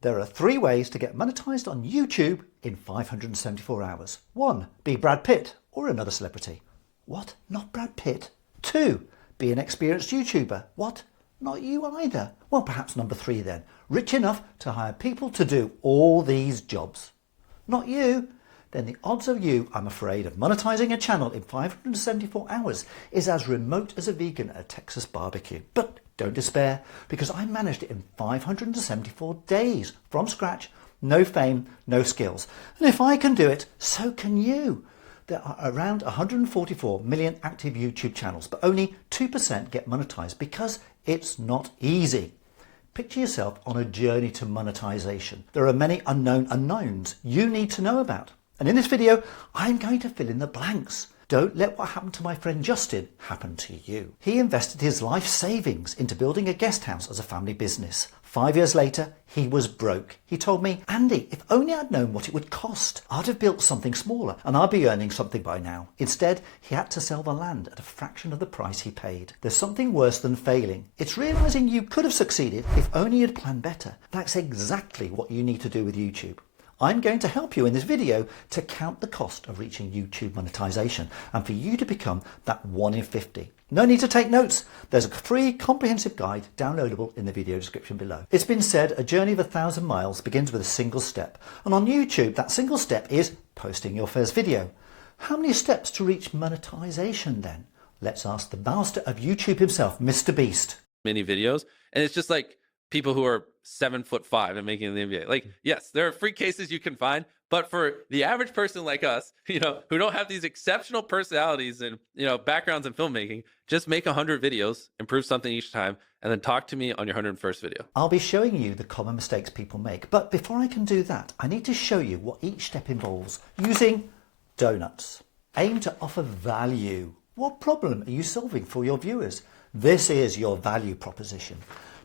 There are 3 ways to get monetized on YouTube in 574 hours. 1. Be Brad Pitt or another celebrity. What? Not Brad Pitt? 2. Be an experienced YouTuber. What? Not you either. Well, perhaps number 3 then. Rich enough to hire people to do all these jobs. Not you. Then the odds of you, I'm afraid, of monetizing a channel in 574 hours is as remote as a vegan at a Texas barbecue. But don't despair, because I managed it in 574 days from scratch, no fame, no skills. And if I can do it, so can you. There are around 144 million active YouTube channels, but only 2% get monetized because it's not easy. Picture yourself on a journey to monetization. There are many unknown unknowns you need to know about. And in this video, I'm going to fill in the blanks. Don't let what happened to my friend Justin happen to you. He invested his life savings into building a guest house as a family business. 5 years later, he was broke. He told me, Andy, if only I'd known what it would cost, I'd have built something smaller and I'd be earning something by now. Instead, he had to sell the land at a fraction of the price he paid. There's something worse than failing. It's realizing you could have succeeded if only you'd planned better. That's exactly what you need to do with YouTube. I'm going to help you in this video to count the cost of reaching YouTube monetization and for you to become that 1 in 50. No need to take notes. There's a free comprehensive guide downloadable in the video description below. It's been said a journey of 1,000 miles begins with a single step. And on YouTube, that single step is posting your first video. How many steps to reach monetization then? Let's ask the master of YouTube himself, Mr. Beast. Many videos, and it's just like people who are 7'5" and making the NBA. Like, yes, there are free cases you can find, but for the average person like us, who don't have these exceptional personalities and, backgrounds in filmmaking, just make 100 videos, improve something each time, and then talk to me on your 101st video. I'll be showing you the common mistakes people make, but before I can do that, I need to show you what each step involves using donuts. Aim to offer value. What problem are you solving for your viewers? This is your value proposition.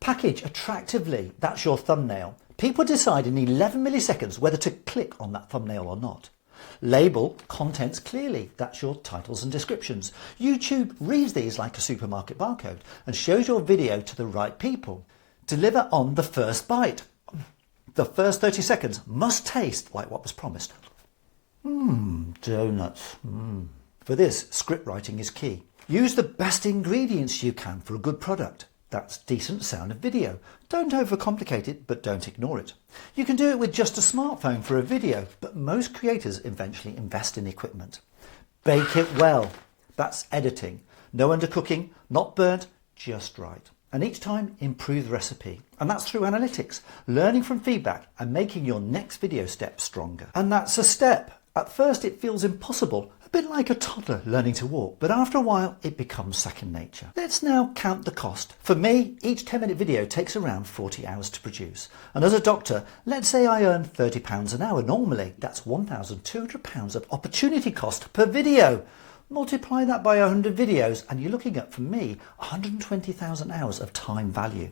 Package attractively, that's your thumbnail. People decide in 11 milliseconds whether to click on that thumbnail or not. Label contents clearly, that's your titles and descriptions. YouTube reads these like a supermarket barcode and shows your video to the right people. Deliver on the first bite. The first 30 seconds must taste like what was promised. Donuts. For this, script writing is key. Use the best ingredients you can for a good product. That's decent sound of video. Don't overcomplicate it, but don't ignore it. You can do it with just a smartphone for a video, but most creators eventually invest in equipment. Bake it well. That's editing. No undercooking, not burnt, just right. And each time, improve the recipe. And that's through analytics, learning from feedback and making your next video step stronger. And that's a step. At first, it feels impossible, a bit like a toddler learning to walk, but after a while, it becomes second nature. Let's now count the cost. For me, each 10-minute video takes around 40 hours to produce. And as a doctor, let's say I earn £30 an hour normally. That's £1,200 of opportunity cost per video. Multiply that by 100 videos and you're looking at, for me, 120,000 hours of time value.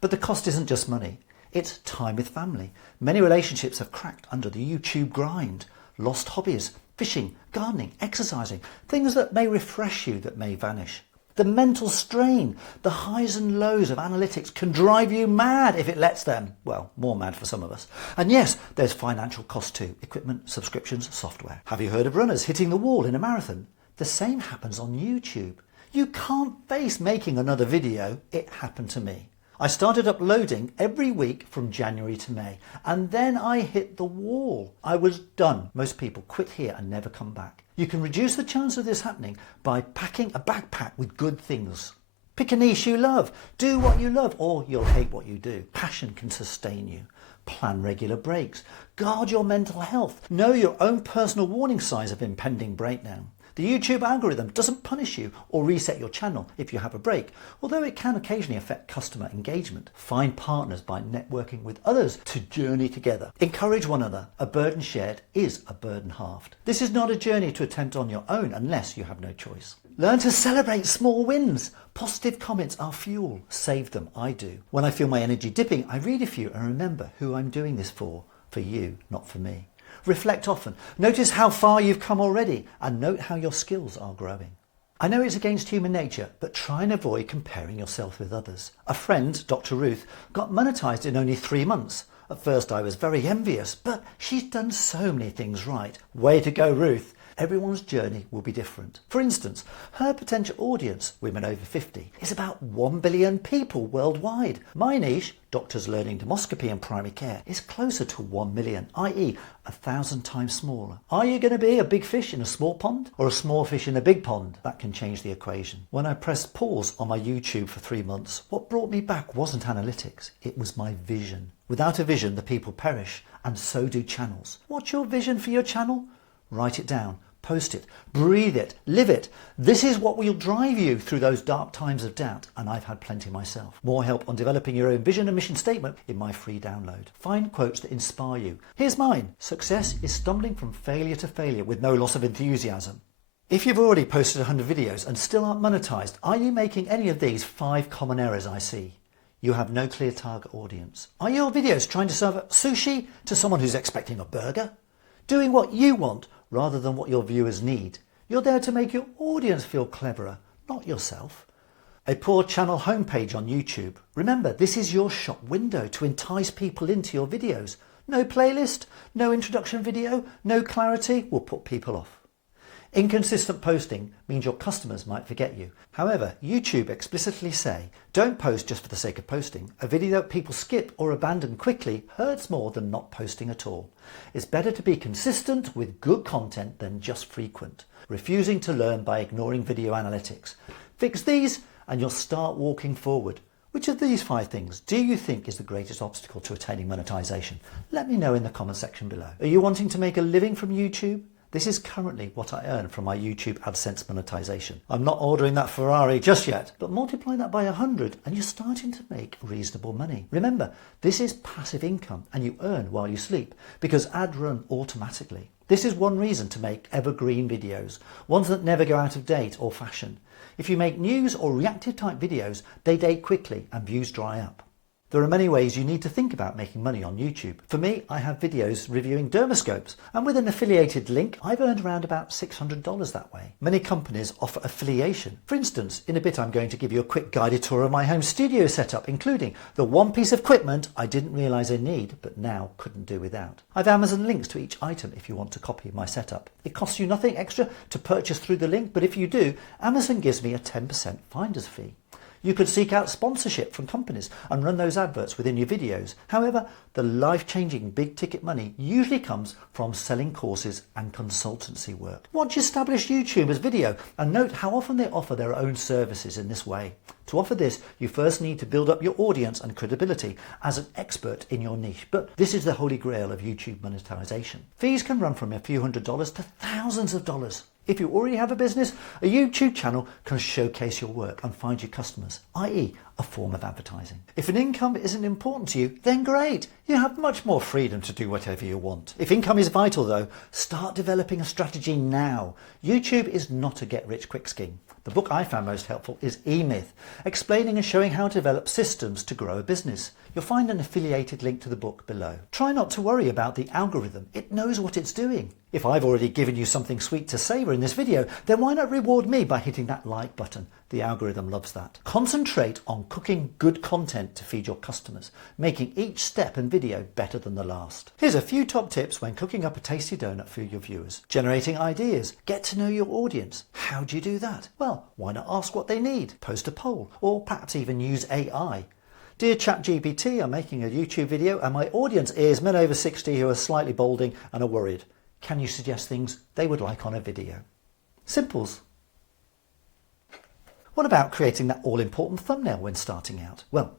But the cost isn't just money. It's time with family. Many relationships have cracked under the YouTube grind. Lost hobbies, fishing, gardening, exercising, things that may refresh you that may vanish. The mental strain, the highs and lows of analytics can drive you mad if it lets them. Well, more mad for some of us. And yes, there's financial cost too. Equipment, subscriptions, software. Have you heard of runners hitting the wall in a marathon? The same happens on YouTube. You can't face making another video. It happened to me. I started uploading every week from January to May, and then I hit the wall. I was done. Most people quit here and never come back. You can reduce the chance of this happening by packing a backpack with good things. Pick a niche you love. Do what you love, or you'll hate what you do. Passion can sustain you. Plan regular breaks. Guard your mental health. Know your own personal warning signs of impending breakdown. The YouTube algorithm doesn't punish you or reset your channel if you have a break, although it can occasionally affect customer engagement. Find partners by networking with others to journey together. Encourage one another. A burden shared is a burden halved. This is not a journey to attempt on your own unless you have no choice. Learn to celebrate small wins. Positive comments are fuel. Save them. I do. When I feel my energy dipping, I read a few and remember who I'm doing this for you, not for me. Reflect often. Notice how far you've come already and note how your skills are growing. I know it's against human nature, but try and avoid comparing yourself with others. A friend, Dr. Ruth, got monetized in only 3 months. At first I was very envious, but she's done so many things right. Way to go, Ruth. Everyone's journey will be different. For instance, her potential audience, women over 50, is about 1 billion people worldwide. My niche, doctors learning demoscopy and primary care, is closer to 1 million, i.e. 1,000 times smaller. Are you going to be a big fish in a small pond or a small fish in a big pond? That can change the equation. When I pressed pause on my YouTube for 3 months, what brought me back wasn't analytics, it was my vision. Without a vision, the people perish, and so do channels. What's your vision for your channel? Write it down, post it, breathe it, live it. This is what will drive you through those dark times of doubt, and I've had plenty myself. More help on developing your own vision and mission statement in my free download. Find quotes that inspire you. Here's mine. Success is stumbling from failure to failure with no loss of enthusiasm. If you've already posted 100 videos and still aren't monetized, are you making any of these 5 common errors I see? You have no clear target audience. Are your videos trying to serve sushi to someone who's expecting a burger? Doing what you want rather than what your viewers need. You're there to make your audience feel cleverer, not yourself. A poor channel homepage on YouTube. Remember, this is your shop window to entice people into your videos. No playlist, no introduction video, no clarity will put people off. Inconsistent posting means your customers might forget you. However, YouTube explicitly say, don't post just for the sake of posting. A video that people skip or abandon quickly hurts more than not posting at all. It's better to be consistent with good content than just frequent. Refusing to learn by ignoring video analytics. Fix these and you'll start walking forward. Which of these 5 things do you think is the greatest obstacle to attaining monetization? Let me know in the comment section below. Are you wanting to make a living from YouTube? This is currently what I earn from my YouTube AdSense monetization. I'm not ordering that Ferrari just yet, but multiply that by 100 and you're starting to make reasonable money. Remember, this is passive income and you earn while you sleep because ads run automatically. This is one reason to make evergreen videos, ones that never go out of date or fashion. If you make news or reactive type videos, they date quickly and views dry up. There are many ways you need to think about making money on YouTube. For me, I have videos reviewing dermoscopes, and with an affiliated link, I've earned around about $600 that way. Many companies offer affiliation. For instance, in a bit I'm going to give you a quick guided tour of my home studio setup, including the one piece of equipment I didn't realise I need, but now couldn't do without. I've Amazon links to each item if you want to copy my setup. It costs you nothing extra to purchase through the link, but if you do, Amazon gives me a 10% finder's fee. You could seek out sponsorship from companies and run those adverts within your videos. However, the life-changing big ticket money usually comes from selling courses and consultancy work. Watch established YouTubers' video and note how often they offer their own services in this way. To offer this, you first need to build up your audience and credibility as an expert in your niche. But this is the holy grail of YouTube monetization. Fees can run from a few $100s to thousands of dollars. If you already have a business, a YouTube channel can showcase your work and find you customers, i.e. a form of advertising. If an income isn't important to you, then great. You have much more freedom to do whatever you want. If income is vital though, start developing a strategy now. YouTube is not a get-rich-quick scheme. The book I found most helpful is E-Myth, explaining and showing how to develop systems to grow a business. You'll find an affiliated link to the book below. Try not to worry about the algorithm. It knows what it's doing. If I've already given you something sweet to savour in this video, then why not reward me by hitting that like button? The algorithm loves that. Concentrate on cooking good content to feed your customers, making each step and video better than the last. Here's a few top tips when cooking up a tasty donut for your viewers. Generating ideas. Get to know your audience. How do you do that? Well, why not ask what they need? Post a poll, or perhaps even use AI. Dear ChatGPT, I'm making a YouTube video and my audience is men over 60 who are slightly balding and are worried. Can you suggest things they would like on a video? Simples. What about creating that all-important thumbnail when starting out? Well,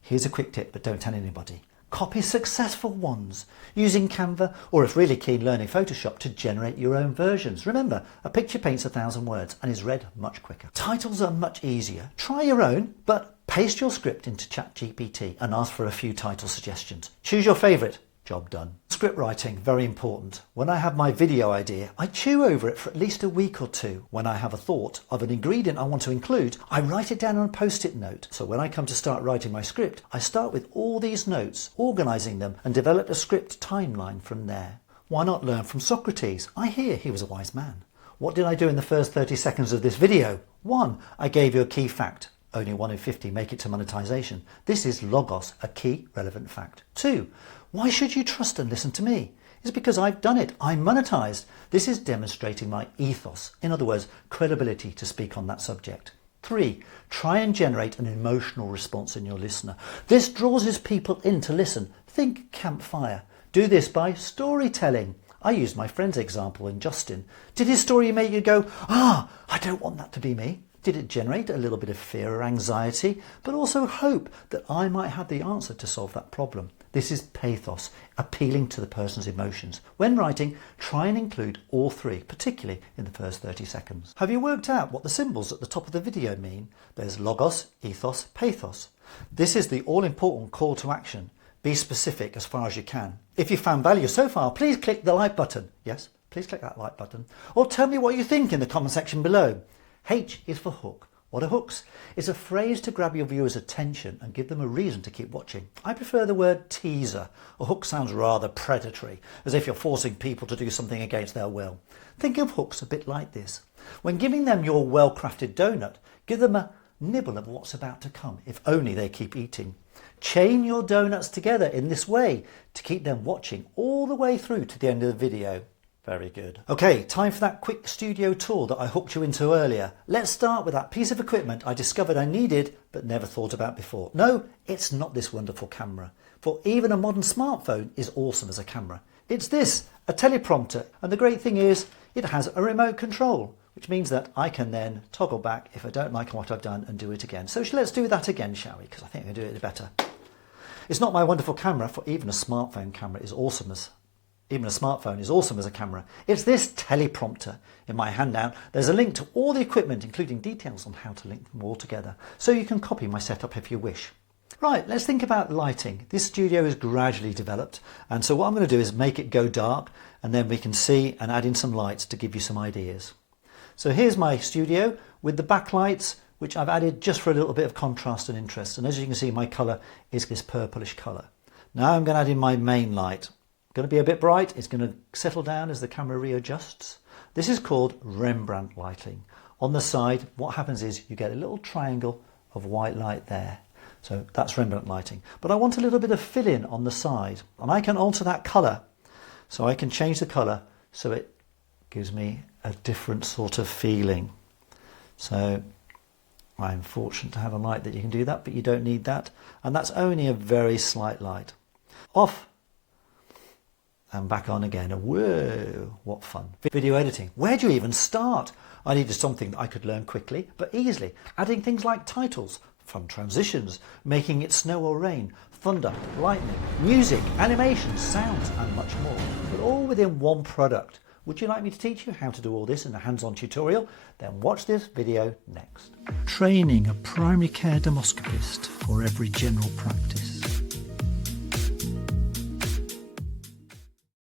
here's a quick tip, but don't tell anybody. Copy successful ones using Canva, or if really keen, learning Photoshop to generate your own versions. Remember, a picture paints 1,000 words and is read much quicker. Titles are much easier. Try your own, but paste your script into ChatGPT and ask for a few title suggestions. Choose your favourite. Job done. Script writing, very important. When I have my video idea, I chew over it for at least a week or two. When I have a thought of an ingredient I want to include, I write it down on a post-it note. So when I come to start writing my script, I start with all these notes, organising them and develop a script timeline from there. Why not learn from Socrates? I hear he was a wise man. What did I do in the first 30 seconds of this video? 1. I gave you a key fact. Only 1 in 50 make it to monetization. This is logos, a key relevant fact. 2. Why should you trust and listen to me? It's because I've done it. I'm monetized. This is demonstrating my ethos. In other words, credibility to speak on that subject. 3, try and generate an emotional response in your listener. This draws his people in to listen. Think campfire. Do this by storytelling. I used my friend's example in Justin. Did his story make you go, I don't want that to be me? Did it generate a little bit of fear or anxiety, but also hope that I might have the answer to solve that problem? This is pathos, appealing to the person's emotions. When writing, try and include all 3, particularly in the first 30 seconds. Have you worked out what the symbols at the top of the video mean? There's logos, ethos, pathos. This is the all-important call to action. Be specific as far as you can. If you found value so far, please click the like button. Yes, please click that like button. Or tell me what you think in the comment section below. H is for hook. What are hooks? It's a phrase to grab your viewers' attention and give them a reason to keep watching. I prefer the word teaser. A hook sounds rather predatory, as if you're forcing people to do something against their will. Think of hooks a bit like this. When giving them your well-crafted donut, give them a nibble of what's about to come, if only they keep eating. Chain your donuts together in this way to keep them watching all the way through to the end of the video. Very good. Okay, time for that quick studio tour that I hooked you into earlier. Let's start with that piece of equipment I discovered I needed but never thought about before. No, it's not this wonderful camera, for even a modern smartphone is awesome as a camera. It's this, a teleprompter, and the great thing is it has a remote control, which means that I can then toggle back if I don't like what I've done and do it again. So let's do that again, shall we? Because I think we can do it better. It's not my wonderful camera, for even a smartphone is awesome as a camera. It's this teleprompter in my handout. There's a link to all the equipment, including details on how to link them all together, so you can copy my setup if you wish. Right, let's think about lighting. This studio is gradually developed, and so what I'm going to do is make it go dark, and then we can see and add in some lights to give you some ideas. So here's my studio with the backlights, which I've added just for a little bit of contrast and interest. And as you can see, my colour is this purplish colour. Now I'm going to add in my main light. Going to be a bit bright. It's going to settle down as the camera readjusts. This is called Rembrandt lighting. On the side, what happens is you get a little triangle of white light there. So that's Rembrandt lighting. But I want a little bit of fill-in on the side, and I can alter that colour. So I can change the colour so it gives me a different sort of feeling. So I'm fortunate to have a light that you can do that, but you don't need that. And that's only a very slight light. Off and back on again. Whoa, what fun. Video editing. Where do you even start? I needed something that I could learn quickly, but easily. Adding things like titles, fun transitions, making it snow or rain, thunder, lightning, music, animations, sounds, and much more. But all within one product. Would you like me to teach you how to do all this in a hands-on tutorial? Then watch this video next. Training a primary care dermoscopist for every general practice.